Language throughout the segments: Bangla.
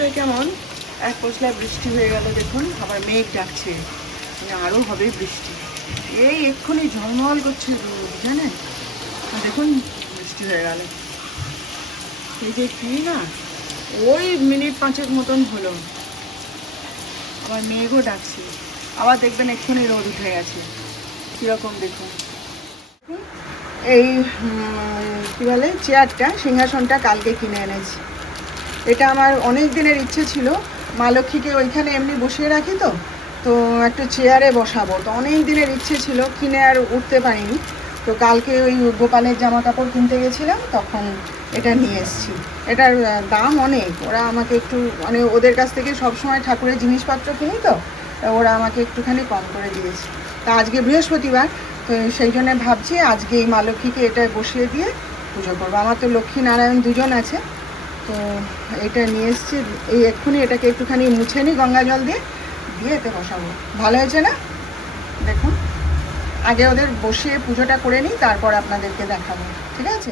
ধরে কেমন? এক পশলা বৃষ্টি হয়ে গেল দেখুন, আবার মেঘ ডাকছে। মানে আরও হবে বৃষ্টি। এই এক্ষুনি ঝলমল করছে রোদ, জানেন? দেখুন, বৃষ্টি হয়ে গেল। এই যে কি না? ওই মিনিট পাঁচেক মতন হলো। আবার মেঘও ডাকছে। আবার দেখবেন এক্ষুনি রোদ উঠে গেছে। কীরকম দেখুন। এই কি বলে, চেয়ারটা, সিংহাসনটা কালকে কিনে এনেছি। এটা আমার অনেক দিনের ইচ্ছে ছিল। মা লক্ষ্মীকে ওইখানে এমনি বসিয়ে রাখি তো। তো একটু চেয়ারে বসাবো। তো অনেক দিনের ইচ্ছে ছিল, কিনে আর উঠতে পারিনি। তো কালকে ওই গোপালের জামা কাপড় কিনতে গেছিলাম, তখন এটা নিয়ে এসেছি। এটার দাম অনেক। ওরা আমাকে একটু মানে ওদের কাছ থেকে সবসময় ঠাকুরের জিনিসপত্র কিনি তো ওরা আমাকে একটুখানি কম করে দিয়েছে। তা আজকে বৃহস্পতিবার, তো সেই জন্য ভাবছি আজকে এই মা লক্ষ্মীকে এটা বসিয়ে দিয়ে পুজো করব। আমার তো লক্ষ্মী নারায়ণ দুজন আছে। তো এটা নিয়ে এসছি। এই এক্ষুনি এটাকে একটুখানি মুছে নিই গঙ্গা জল দিয়ে। দিয়ে এতে বসাবো। ভালো হয়েছে না? দেখুন। আগে ওদের বসিয়ে পুজোটা করে নিই, তারপর আপনাদেরকে দেখাবো। ঠিক আছে?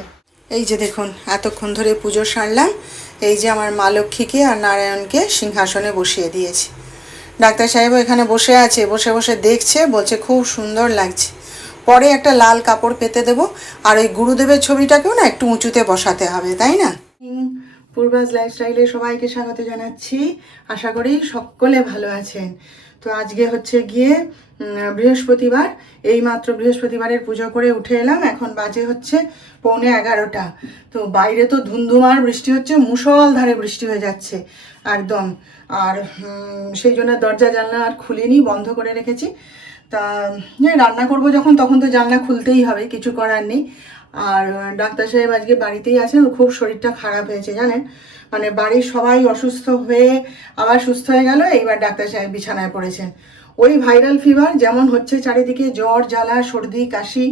এই যে দেখুন, এতক্ষণ ধরে পুজো সারলাম। এই যে আমার মা লক্ষ্মীকে আর নারায়ণকে সিংহাসনে বসিয়ে দিয়েছি। ডাক্তার সাহেবও এখানে বসে আছে, বসে বসে দেখছে, বলছে খুব সুন্দর লাগছে। পরে একটা লাল কাপড় পেতে দেবো। আর ওই গুরুদেবের ছবিটাকেও না একটু উঁচুতে বসাতে হবে, তাই না? পূর্বাজ লাইফস্টাইলে সবাইকে স্বাগত জানাচ্ছি। আশা করি সকলে ভালো আছেন। তো আজকে হচ্ছে গিয়ে বৃহস্পতিবার। এই মাত্র বৃহস্পতিবারের পুজো করে উঠে এলাম। এখন বাজে হচ্ছে পৌনে এগারোটা। তো বাইরে তো ধুন্ধুমার বৃষ্টি হচ্ছে মুষলধারে বৃষ্টি হয়ে যাচ্ছে একদম। আর সেই জন্য দরজা, জানলা আর খুলিনি, বন্ধ করে রেখেছি। তা রান্না করব যখন, তখন তো জানলা খুলতেই হবে, কিছু করার নেই। আর ডাক্তার সাহেব আজকে বাড়িতেই আছেন খুব শরীরটা খারাপ হয়েছে, জানেন? মানে বাড়ির সবাই অসুস্থ হয়ে আবার সুস্থ হয়ে গেল, এইবার ডাক্তার সাহেব বিছানায় পড়েছেন। ওই ভাইরাল ফিভার যেমন হচ্ছে চারিদিকে জ্বর, জ্বালা, সর্দি, কাশি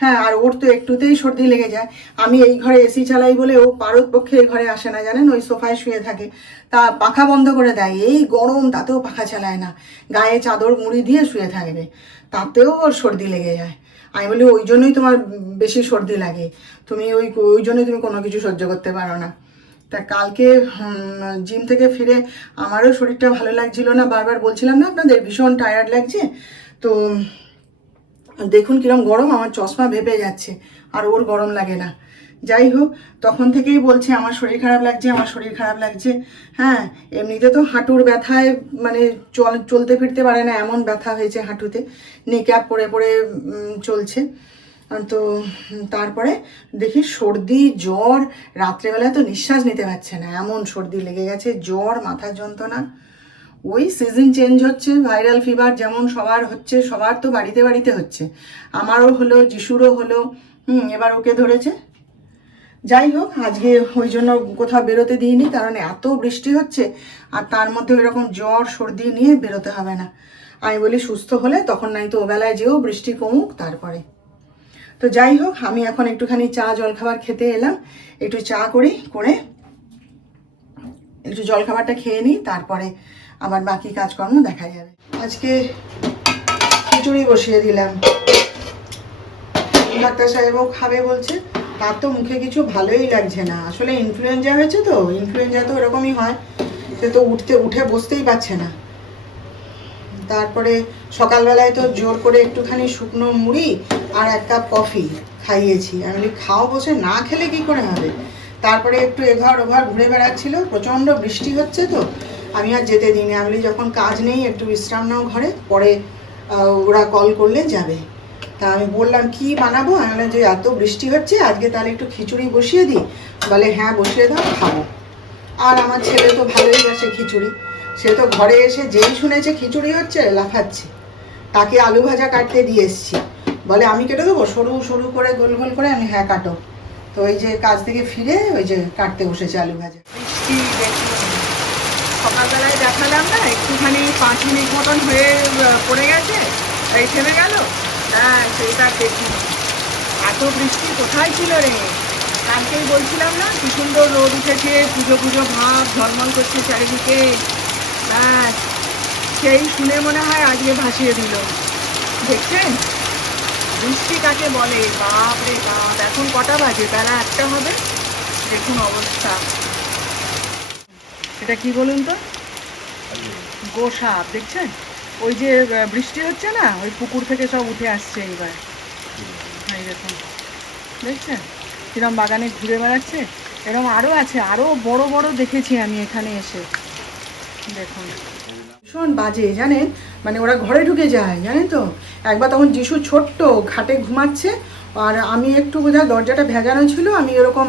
হ্যাঁ আর ওর তো একটুতেই সর্দি লেগে যায়। আমি এই ঘরে এসি চালাই বলে ও পারত পক্ষে এই ঘরে আসে না, জানেন? ওই সোফায় শুয়ে থাকে। তা পাখা বন্ধ করে দেয়, এই গরম তাতেও পাখা চালায় না। গায়ে চাদর মুড়ি দিয়ে শুয়ে থাকবে, তাতেও ওর সর্দি লেগে যায়। আমি বলি, ওই জন্যই তোমার বেশি সর্দি লাগে। তুমি ওই ওই জন্যই তুমি কোনো কিছু সহ্য করতে পারো না। তা কালকে জিম থেকে ফিরে আমারও শরীরটা ভালো লাগছিল না। বারবার বলছিলাম না, আপনাদের ভীষণ টায়ার্ড লাগছে? তো, দেখুন কিরম গরম, আমার চশমা ভেপে যাচ্ছে, আর ওর গরম লাগে না। যাই হোক তখন থেকেই বলছে, আমার শরীর খারাপ লাগছে, আমার শরীর খারাপ লাগছে। হ্যাঁ এমনিতে তো হাঁটুর ব্যথায় মানে চল, চলতে ফিরতে পারে না, এমন ব্যথা হয়েছে হাঁটুতে। নিক্যাপ পরে পরে চলছে। তো তারপরে দেখি সর্দি, জ্বর, রাত্রেবেলায় তো নিঃশ্বাস নিতে পারছে না, এমন সর্দি লেগে গেছে, জ্বর মাথার যন্ত্রণা। ওই সিজন চেঞ্জ হচ্ছে ভাইরাল ফিভার যেমন সবার হচ্ছে, সবার তো বাড়িতে বাড়িতে হচ্ছে। আমারও হলো, যিশুরও হলো, হুম, এবার ওকে ধরেছে। যাই হোক আজকে ওই জন্য কোথাও বেরোতে দিইনি, কারণ এত বৃষ্টি হচ্ছে, আর তার মধ্যে এরকম জ্বর, সর্দি নিয়ে বেরোতে হবে না। আমি বলি সুস্থ হলে, তখন নাই তো ওবেলায় যেও বৃষ্টি কমুক, তারপরে। তো যাই হোক আমি এখন একটুখানি চা, জলখাবার খেতে এলাম। একটু চা করি, করে একটু জলখাবারটা খেয়ে নিই, তারপরে আবার বাকি কাজকর্ম দেখা যাবে। আজকে খিচুড়ি বসিয়ে দিলাম। ডাক্তার সাহেবও খাবে বলছে। তার তো মুখে কিছু ভালোই লাগছে না। আসলে ইনফ্লুয়েঞ্জা হয়েছে তো ইনফ্লুয়েঞ্জা তো এরকমই হয়। সে তো উঠতে, উঠে বসতেই পারছে না। তারপরে সকালবেলায় তো জোর করে একটুখানি শুকনো মুড়ি আর এক কাপ কফি খাইয়েছি। আমি বলি খাও বসে না খেলে কি করে হবে? তারপরে একটু এঘর ওঘর ঘুরে বেড়াচ্ছিল, প্রচণ্ড বৃষ্টি হচ্ছে তো। আমি আর যেতে দিই দিইনি। আমি যখন কাজ নেই, একটু বিশ্রাম নাও ঘরে। পরে ওরা কল করলে যাবে। তা আমি বললাম, কি বানাবো? আমি যে এত বৃষ্টি হচ্ছে, আজকে তাহলে একটু খিচুড়ি বসিয়ে দিই। বলে হ্যাঁ বসিয়ে দাও, খাব। আর আমার ছেলে তো ভালোই বাসে খিচুড়ি। সে তো ঘরে এসে যেই শুনেছে খিচুড়ি হচ্ছে, লাফাচ্ছে। তাকে আলু ভাজা কাটতে দিয়ে এসছি। বলে, আমি কেটে দেবো? সরু সরু করে, গোল গোল করে আমি হ্যাঁ কাটো। তো ওই যে কাজ থেকে ফিরে, ওই যে কাটতে বসেছে আলু ভাজা। সকালবেলায় দেখালাম না, একটুখানি পাঁচ মিনিট মতন হয়ে পড়ে গেছে, এই থেমে গেল। হ্যাঁ সেইটা দেখি। এত বৃষ্টি কোথায় ছিল রে? কালকেই বলছিলাম না, কি সুন্দর রোদ উঠেছে, পুজো পুজো ভাব, ঝলমল করছে চারিদিকে। হ্যাঁ সেই শুনে মনে হয় আজকে ভাসিয়ে দিল। দেখছেন? বৃষ্টি কাকে বলে? বাপ রে বাপ, এখন কটা বাজে? বেলা একটা হবে? দেখুন অবস্থা। এটা কি বলুন তো? গোসাপ, দেখছেন? ওই যে বৃষ্টি হচ্ছে না, ওই পুকুর থেকে সব উঠে আসছে এইবার। এই দেখুন। দেখছেন? কিরম বাগানে ঘুরে বেড়াচ্ছে? এরকম আরও আছে আরও বড় বড় দেখেছি আমি এখানে এসে। দেখুন। ভীষণ বাজে, জানেন? মানে ওরা ঘরে ঢুকে যায়, জানেন তো? একবার তখন যিশু ছোট্ট, ঘাটে ঘুমাচ্ছে, আর আমি একটু বোধহয় দরজাটা ভেজানো ছিল, আমি এরকম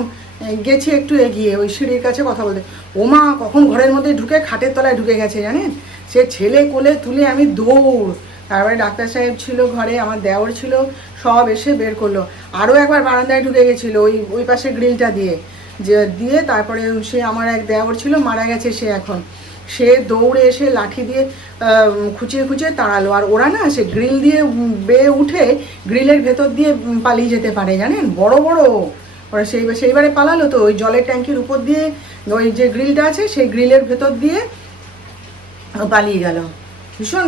গেছি একটু এগিয়ে, ওই সিঁড়ির কাছে কথা বলতে। ওমা, কখন ঘরের মধ্যে ঢুকে খাটের তলায় ঢুকে গেছে জানেন? সে ছেলে কোলে তুলে আমি দৌড়। তারপরে ডাক্তার সাহেব ছিল ঘরে, আমার দেওর ছিল, সব এসে বের করল। আরও একবার বারান্দায় ঢুকে গেছিল ওই ওই পাশে গ্রিলটা দিয়ে। যে, দিয়ে তারপরে সে আমার এক দেওর ছিল, মারা গেছে সে এখন। সে দৌড়ে এসে লাঠি দিয়ে খুঁচিয়ে খুঁচিয়ে তাড়ালো। আর ওরা না, সে গ্রিল দিয়ে বেয়ে উঠে গ্রিলের ভেতর দিয়ে পালিয়ে যেতে পারে জানেন? বড় বড়। ওরা সেই সেইবারে পালালো তো, ওই জলের ট্যাঙ্কির উপর দিয়ে, ওই যে গ্রিলটা আছে, সেই গ্রিলের ভেতর দিয়ে পালিয়ে গেল। ভীষণ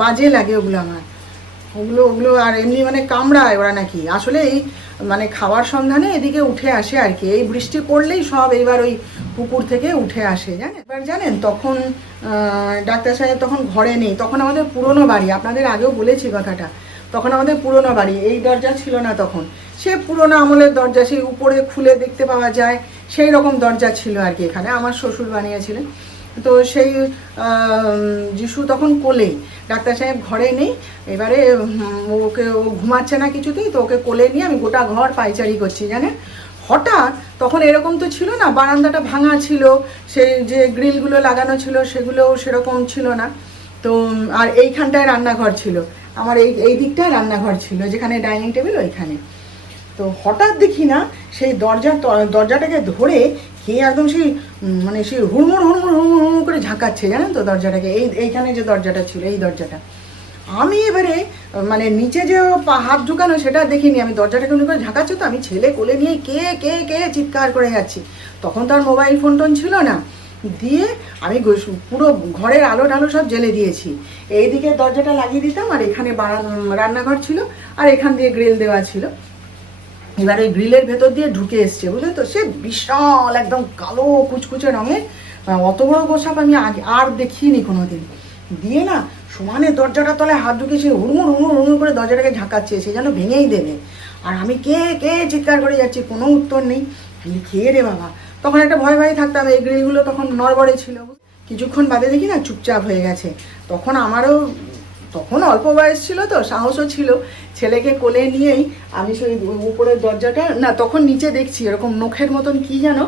বাজে লাগে ওগুলো আমার। ওগুলো ওগুলো আর এমনি মানে কামড়ায় ওরা নাকি। আসলে এই মানে খাওয়ার সন্ধানে এদিকে উঠে আসে আর কি। এই বৃষ্টি পড়লেই সব এইবার ওই পুকুর থেকে উঠে আসে, জানেন? এবার জানেন, তখন ডাক্তার সাহেব তখন ঘরে নেই। তখন আমাদের পুরনো বাড়ি। আপনাদের আগেও বলেছি কথাটা। তখন আমাদের পুরনো বাড়ি, এই দরজা ছিল না তখন। সে পুরনো আমলের দরজা, সেই উপরে খুলে দেখতে পাওয়া যায়, সেই রকম দরজা ছিল আর কি এখানে। আমার শ্বশুর বানিয়েছিলেন। তো সেই যিশু তখন কোলে ডাক্তার সাহেব ঘরে নেই। এবারে ওকে, ও ঘুমাচ্ছে না কিছুতেই, তো ওকে কোলে নিয়ে আমি গোটা ঘর পাইচারি করছি, জানেন? হঠাৎ তখন এরকম তো ছিল না, বারান্দাটা ভাঙা ছিল, সেই যে গ্রিলগুলো লাগানো ছিল সেগুলো সেরকম ছিল না। তো আর এইখানটায় রান্নাঘর ছিল। আমার এই এই দিকটায় রান্নাঘর ছিল, যেখানে ডাইনিং টেবিল ওইখানে। তো হঠাৎ দেখি না, সেই দরজা, দরজাটাকে ধরে কে একদম সেই মানে সেই হুড়মুড় হুড়মুড় হুড়মুড় হুড়মুড় করে ঝাঁকাচ্ছে জানেন তো দরজাটাকে? এই, এইখানে যে দরজাটা ছিল, এই দরজাটা। আমি এবারে মানে নিচে যে হাত ঢুকানো সেটা দেখিনি, আমি দরজাটাকে উনি করে ঝাঁকাচ্ছে তো, আমি ছেলে কোলে নিয়ে কে কে কে চিৎকার করে যাচ্ছি। তখন তো আর মোবাইল ফোন টোন ছিল না। দিয়ে আমি পুরো ঘরের আলো টালো সব জ্বেলে দিয়েছি। এইদিকে দরজাটা লাগিয়ে দিতাম, আর এখানে রান্নাঘর ছিল, আর এখান দিয়ে গ্রিল দেওয়া ছিল। এবার ওই গ্রিলের ভেতর দিয়ে ঢুকে এসছে বুঝলেন তো? সে বিশাল একদম কালো, কুচকুচে রঙের। অত বড় গোসাপ আমি আগে আর দেখিনি কোনোদিন। দিয়ে না সমানে দরজাটা তলায় হাত ঢুকে সে হুড়মুড় হুড়মুড় হুড়মুড় করে দরজাটাকে ঝাঁকাচ্ছে, সে যেন ভেঙেই দেবে। আর আমি কে কে চিৎকার করে যাচ্ছি, কোনো উত্তর নেই। আমি খেয়ে রে বাবা? তখন একটা ভয় ভয় থাকতাম, এই গ্রিলগুলো তখন নড়বড়ে ছিল। কিছুক্ষণ বাদে দেখি না চুপচাপ হয়ে গেছে। তখন আমারও, তখন অল্প বয়স ছিল তো, সাহসও ছিল। ছেলেকে কোলে নিয়েই আমি সেই উপরের দরজাটা, না, তখন নিচে দেখছি, এরকম নখের মতন কি যেন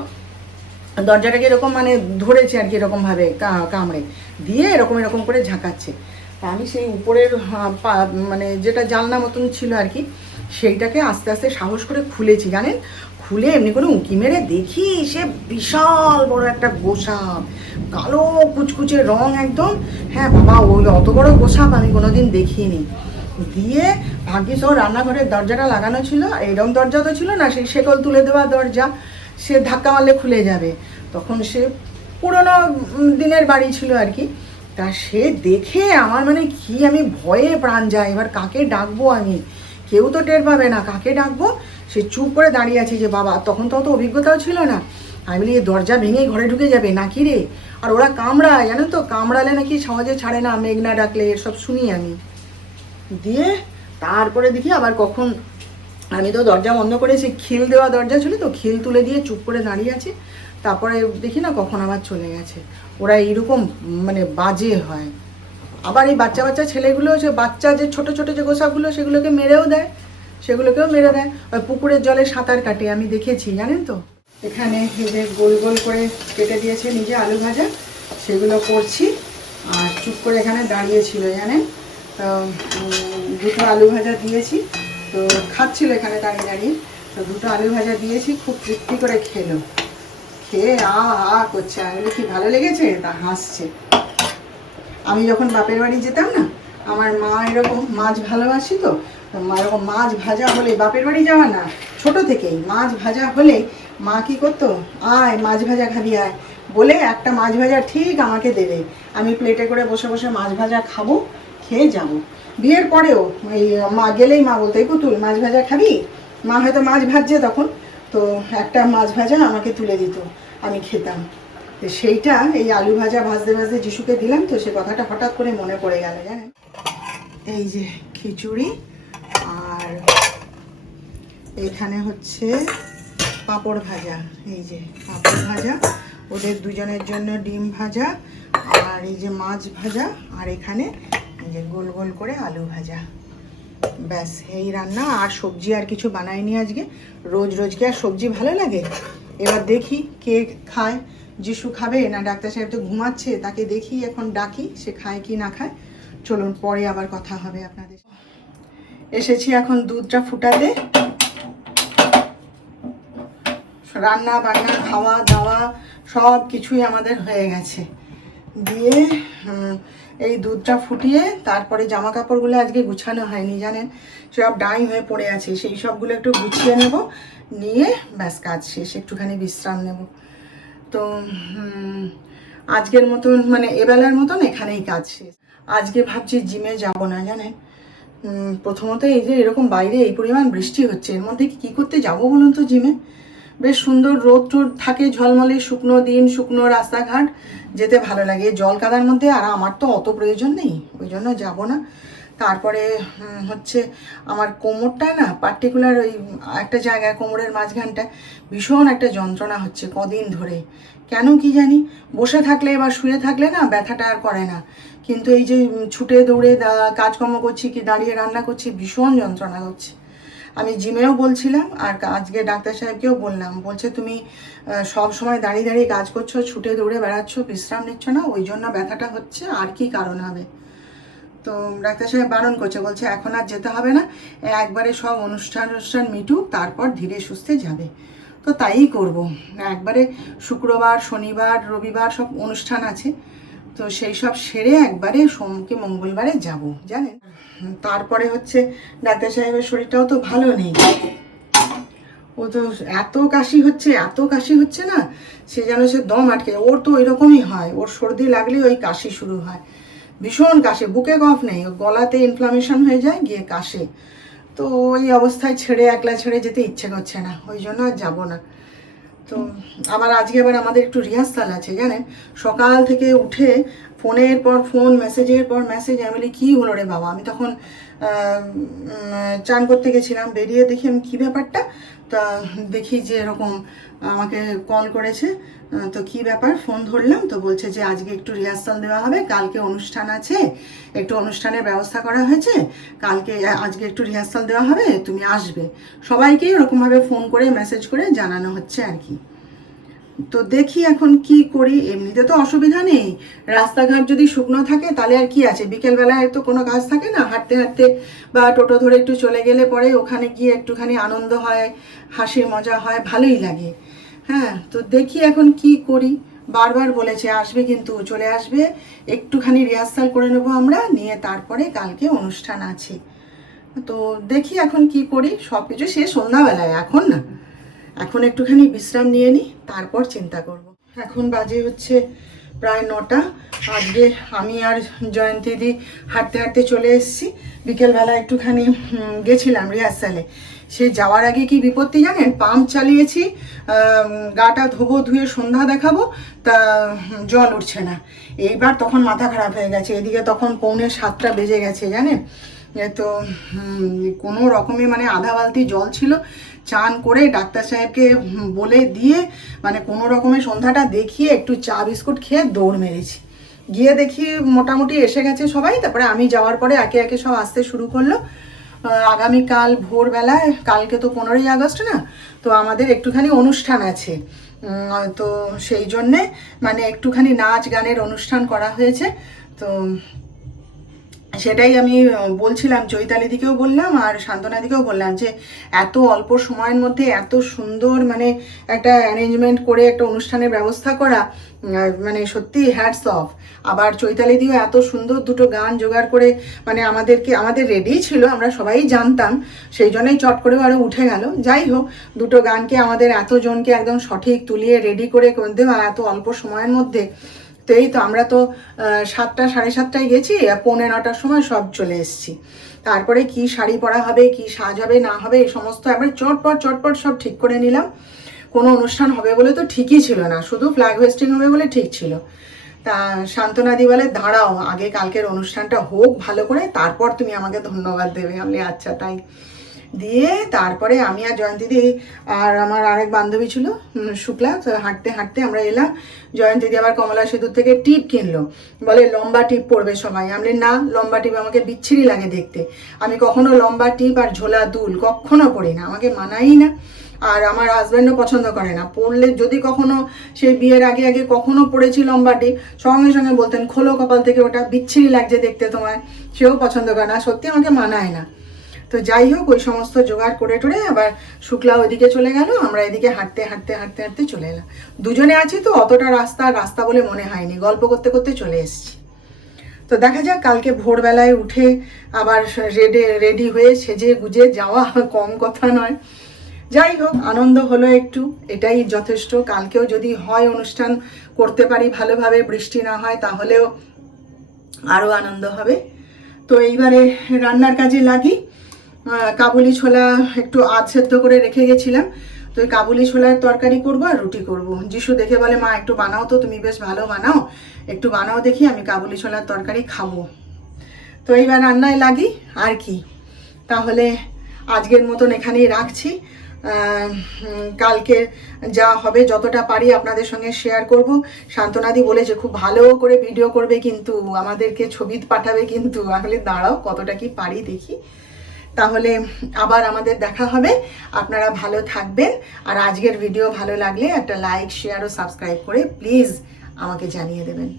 দরজাটাকে এরকম মানে ধরেছে আর কি এরকমভাবে কামড়ে। দিয়ে এরকম এরকম করে ঝাঁকাচ্ছে। তা আমি সেই উপরের মানে যেটা জানলা মতন ছিল আর কি, সেইটাকে আস্তে আস্তে সাহস করে খুলেছি, জানেন? খুলে এমনি করে উঁকি মেরে দেখি সে বিশাল বড় একটা গোসাপ। কালো কুচকুচে রং একদম। হ্যাঁ বাবা, ওই অত বড় গোসাপ আমি কোনোদিন দেখিনি। দিয়ে ভাগ্যিস ও রান্নাঘরের দরজাটা লাগানো ছিল। আর এরকম দরজা তো ছিল না, সেই শেকল তুলে দেওয়া দরজা। সে ধাক্কা মারলে খুলে যাবে। তখন সে পুরোনো দিনের বাড়ি ছিল আর কি। তা সে দেখে আমার মানে কি আমি ভয়ে প্রাণ যায়। এবার কাকে ডাকবো আমি? কেউ তো টের পাবে না। কাকে ডাকবো? সে চুপ করে দাঁড়িয়ে আছে যে, বাবা, তখন তো অত অভিজ্ঞতাও ছিল না। আমি বলি, "এ দরজা ভেঙে ঘরে ঢুকে যাবে নাকি রে? আর ওরা কামড়ায়, জানো তো? কামড়ালে নাকি সহজে ছাড়ে না, মেঘনা ডাকলে, এসব শুনি আমি। দিয়ে তারপরে দেখি আবার কখন আমি তো দরজা বন্ধ করেছি খিল দেওয়া দরজা ছিল তো, খিল তুলে দিয়ে চুপ করে দাঁড়িয়ে আছে। তারপরে দেখি না কখন আবার চলে গেছে। ওরা এইরকম মানে বাজে হয়। আবার এই বাচ্চা বাচ্চা ছেলেগুলো, যে বাচ্চা যে ছোট ছোট যে গোসাপগুলো সেগুলোকে মেরেও দেয়। সেগুলোকেও মেরে দেয়। ওই পুকুরের জলে সাঁতার কাটে, আমি দেখেছি, জানেন তো? এখানে যে গোল গোল করে কেটে দিয়েছে নিজে আলু ভাজা, সেগুলো করছি। আর চুপ করে এখানে দাঁড়িয়েছিল জানেন? তো দুটো আলু ভাজা দিয়েছি। তো খাচ্ছিল এখানে দাঁড়িয়ে দাঁড়িয়ে। তো দুটো আলু ভাজা দিয়েছি, খুব তৃপ্তি করে খেলো। খেয়ে আ আ করছে, আমি কি ভালো লেগেছে? তা হাসছে। আমি যখন বাপের বাড়ি যেতাম না আমার মা এরকম মাছ ভালোবাসি তো মা এরকম মাছ ভাজা হলে, বাপের বাড়ি যাওয়া না, ছোট থেকেই মাছ ভাজা হলে মা কি করতো? আয়, মাছ ভাজা খাবি, আয়। বলে একটা মাছ ভাজা ঠিক আমাকে দেবে। আমি প্লেটে করে বসে বসে মাছ ভাজা খাব, খেয়ে যাব। বিয়ের পরেও এই মা গেলেই মা বলতো, এই পুতুল, মাছ ভাজা খাবি? মা হয়তো মাছ ভাজছে তখন, তো একটা মাছ ভাজা আমাকে তুলে দিত, আমি খেতাম। তো সেইটা এই আলু ভাজা ভাজতে ভাজতে যিশুকে দিলাম, তো সে কথাটা হঠাৎ করে মনে পড়ে গেল, জানেন? এই যে খিচুড়ি আর এখানে হচ্ছে পাঁপড় ভাজা, এই যে পাঁপড় ভাজা। ওদের দুজনের জন্য ডিম ভাজা আর এই যে মাছ ভাজা আর এখানে এই যে গোল গোল করে আলু ভাজা। ব্যাস, এই রান্না। আর সবজি আর কিছু বানাইনি আজকে। রোজ রোজ কি আর সবজি ভালো লাগে? এবার দেখি কে খায়। যিশু খাবে না ডাক্তার সাহেব তো ঘুমাচ্ছে, তাকে দেখি, এখন ডাকি, সে খায় কি না খায়। চলুন, পরে আবার কথা হবে আপনাদের। এসেছি এখন দুধটা ফুটাতে। রান্না বান্না, খাওয়া দাওয়া সব কিছুই আমাদের হয়ে গেছে। দিয়ে এই দুধটা ফুটিয়ে তারপরে জামা কাপড়গুলো আজকে গুছানো হয়নি, জানেন? সব ডাই হয়ে পড়ে আছে, সেই সবগুলো একটু গুছিয়ে নেব। নিয়ে ব্যাস, কাজ শেষ, একটুখানি বিশ্রাম নেব। তো আজকের মতন মানে এবেলার মতন এখানেই কাজ শেষ। আজকে ভাবছি জিমে যাব না, জানেন? প্রথমত এই যে এরকম বাইরে এই পরিমাণ বৃষ্টি হচ্ছে, এর মধ্যে কি করতে যাব বলুন তো জিমে? বেশ সুন্দর রোদ টোদ থাকে, ঝলমলে, শুকনো দিন, শুকনো রাস্তাঘাট, যেতে ভালো লাগে। জল কাদার মধ্যে আর আমার তো অত প্রয়োজন নেই, ওই জন্য যাব না। তারপরে হচ্ছে আমার কোমরটায় না পার্টিকুলার ওই একটা জায়গায় কোমরের মাঝখানটায় ভীষণ একটা যন্ত্রণা হচ্ছে কদিন ধরে। কেন কি জানি? বসে থাকলে বা শুয়ে থাকলে না ব্যথাটা আর করে না। কিন্তু এই যে ছুটে দৌড়ে কাজকর্ম করছি কি দাঁড়িয়ে রান্না করছি, ভীষণ যন্ত্রণা হচ্ছে। আমি জিমেও বলছিলাম আর আজকে ডাক্তার সাহেবকেও বললাম। বলছে, তুমি সব সময় দাঁড়িয়ে দাঁড়িয়ে কাজ করছ, ছুটে দৌড়ে বেড়াচ্ছ, বিশ্রাম নিচ্ছ না, ওই জন্য ব্যথাটা হচ্ছে, আর কি কারণ হবে? তো ডাক্তার সাহেব বারণ করছে, বলছে, এখন আর যেতে হবে না, একবারে সব অনুষ্ঠান অনুষ্ঠান মিটুক, তারপর ধীরে সুস্থে যাবে। তো তাই করব। একবারে শুক্রবার, শনিবার, রবিবার সব অনুষ্ঠান আছে। তো সেই সব সেরে একবারে সোমকে মঙ্গলবারে যাব, জানেন? তারপরে হচ্ছে ডাক্তার সাহেবের শরীরটাও তো ভালো নেই। ও তো এত কাশি হচ্ছে, এত কাশি হচ্ছে না, সে যেন সে দম আটকে ওর তো ওই রকমই হয়, ওর সর্দি লাগলে ওই কাশি শুরু হয়। ভীষণ কাশে, বুকে কফ নেই, গলাতে ইনফ্লামেশন হয়ে যায়, গিয়ে কাশে। তো ওই অবস্থায় ছেড়ে, একলা ছেড়ে যেতে ইচ্ছে করছে না, ওই জন্য আর যাব না। তো আবার আজকে আবার আমাদের একটু রিহার্সাল আছে, জানেন? সকাল থেকে উঠে ফোনের পর ফোন, মেসেজের পর মেসেজ, আমি বলি, কী হলো রে বাবা? আমি তখন চান করতে গেছিলাম, বেরিয়ে দেখি আমি, কী ব্যাপারটা? তা দেখি যে এরকম, আমাকে কল করেছে তো কি ব্যাপার? ফোন ধরলাম, তো বলছে যে, আজকে একটু রিহার্সাল দেওয়া হবে, কালকে অনুষ্ঠান আছে, একটু অনুষ্ঠানের ব্যবস্থা করা হয়েছে, কালকে আজকে একটু রিহার্সাল দেওয়া হবে, তুমি আসবে। সবাইকেই ওরকমভাবে ফোন করে, মেসেজ করে জানানো হচ্ছে আর কি। তো দেখি এখন কি করি। এমনিতে তো অসুবিধা নেই। রাস্তাঘাট যদি শুকনো থাকে তাহলে আর কি আছে? বিকেলবেলায় তো কোনো কাজ থাকে না? হাঁটতে হাঁটতে বা টোটো ধরে একটু চলে গেলে পরে ওখানে গিয়ে একটুখানি আনন্দ হয় হাসি মজা হয়, ভালোই লাগে। হ্যাঁ তো দেখি এখন কি করি। বারবার বলেছে, আসবে কিন্তু, চলে আসবে। একটুখানি রিহার্সাল করে নেব আমরা, নিয়ে তারপরে কালকে অনুষ্ঠান আছে। তো দেখি এখন কি করি। সব কিছু সে সন্ধ্যাবেলায়, এখন না। এখন একটুখানি বিশ্রাম নিয়ে নিই তারপর চিন্তা করব। এখন বাজে হচ্ছে প্রায় নটা। আজকে আমি আর জয়ন্তীদি হাঁটতে হাঁটতে চলে এসেছি। বিকেলবেলা একটুখানি গেছিলাম রিহার্সালে। সে যাওয়ার আগে কি বিপত্তি জানেন? পাম্প চালিয়েছি গাটা ধোবো, ধুয়ে সন্ধ্যা দেখাবো, তা, জল উঠছে না। এইবার তখন মাথা খারাপ হয়ে গেছে। এদিকে তখন পৌনে সাতটা বেজে গেছে জানেন? তো কোনো রকমে মানে আধা বালতি জল ছিল। চান করে ডাক্তার সাহেবকে বলে দিয়ে মানে কোনো রকমের সন্ধ্যাটা দেখিয়ে একটু চা বিস্কুট খেয়ে দৌড় মেরেছি। গিয়ে দেখি মোটামুটি এসে গেছে সবাই, তারপরে আমি যাওয়ার পরে একে একে সব আসতে শুরু করল। আগামীকাল ভোরবেলায়, কালকে তো পনেরোই আগস্ট না, তো আমাদের একটুখানি অনুষ্ঠান আছে। তো সেই জন্যে মানে একটুখানি নাচ গানের অনুষ্ঠান করা হয়েছে। তো সেটাই আমি বলছিলাম চৈতালিদিকেও বললাম আর শান্তনাদিকেও বললাম যে এত অল্প সময়ের মধ্যে এত সুন্দর মানে একটা অ্যারেঞ্জমেন্ট করে একটা অনুষ্ঠানের ব্যবস্থা করা মানে সত্যি হ্যাটস অফ আবার চৈতালিদিও এত সুন্দর দুটো গান জোগাড় করে মানে আমাদেরকে, আমাদের রেডি ছিল, আমরা সবাই জানতাম, সেই জন্যই চট করেও আরও উঠে গেল। যাই হোক, দুটো গানকে আমাদের এতজনকে একদম সঠিক তুলিয়ে রেডি করে দেওয়া এত অল্প সময়ের মধ্যে তো এই তো আমরা তো সাতটা, সাড়ে সাতটায় গেছি পৌনে নটার সময় সব চলে এসেছি। তারপরে কি শাড়ি পরা হবে, কি সাজ হবে, না হবে, এই সমস্ত একবার চটপট চটপট সব ঠিক করে নিলাম। কোনো অনুষ্ঠান হবে বলে তো ঠিকই ছিল না, শুধু ফ্ল্যাগ হোয়েস্টিং হবে বলে ঠিক ছিল। তা শান্তনাদি বলে, দাঁড়াও, আগে কালকের অনুষ্ঠানটা হোক ভালো করে, তারপর তুমি আমাকে ধন্যবাদ দেবে। আমি আচ্ছা তাই। দিয়ে তারপরে আমি আর জয়ন্তীদি আর আমার আরেক বান্ধবী ছিল শুক্লা হাঁটতে হাঁটতে আমরা এলাম। জয়ন্তীদি আবার কমলা সেতুর থেকে টিপ কিনলো। বলে, লম্বা টিপ পরবে সবাই। আমি না, লম্বা টিপ আমাকে বিচ্ছিরি লাগে দেখতে। আমি কখনো লম্বা টিপ আর ঝোলা দুল কখনো পরি না। আমাকে মানাই না। আর আমার হাজব্যান্ডও পছন্দ করে না। পড়লে যদি কখনো সে বিয়ের আগে আগে কখনো পড়েছি লম্বাটি সঙ্গে সঙ্গে বলতেন, খোলো কপাল থেকে ওটা, বিচ্ছিরি লাগছে দেখতে তোমায়। সেও পছন্দ করে না। সত্যি আমাকে মানায় না। তো যাই হোক, ওই সমস্ত জোগাড় করে টোরে আবার শুক্লা ওইদিকে চলে গেল, আমরা এদিকে হাঁটতে হাঁটতে হাঁটতে হাঁটতে চলে এলাম। দুজনে আছি তো, অতটা রাস্তা রাস্তা বলে মনে হয়নি, গল্প করতে করতে চলে এসেছি। তো দেখা যাক, কালকে ভোরবেলায় উঠে আবার রেডে, রেডি হয়ে সেজে গুজে যাওয়া কম কথা নয়। যাই হোক, আনন্দ হলো একটু, এটাই যথেষ্ট। কালকেও যদি হয় অনুষ্ঠান, করতে পারি ভালোভাবে, বৃষ্টি না হয়, তাহলেও আরও আনন্দ হবে। তো এইবারে রান্নার কাজে লাগি। কাবুলি ছোলা একটু আধ সেদ্ধ করে রেখে গেছিলাম। তো ওই কাবুলি ছোলার তরকারি করব আর রুটি করব। যিশু দেখে বলে, মা, একটু বানাও তো, তুমি বেশ ভালো বানাও। একটু বানাও দেখি, আমি কাবুলি ছোলার তরকারি খাব। তো এইবার রান্নায় লাগি, আর কি। তাহলে আজকের মতন এখানেই রাখছি। কালকে যা হবে, যতটা পারি আপনাদের সঙ্গে শেয়ার করব। শান্তনাদি বলেছে খুব ভালো করে ভিডিও করবে কিন্তু, আমাদেরকে ছবি পাঠাবে কিন্তু। আসলে দাঁড়াও, কতটা কি পারি দেখি। তাহলে আবার আমাদের দেখা হবে। আপনারা ভালো থাকবেন। আর আজকের ভিডিও ভালো লাগলে একটা লাইক শেয়ার ও সাবস্ক্রাইব করে প্লিজ আমাকে জানিয়ে দেবেন।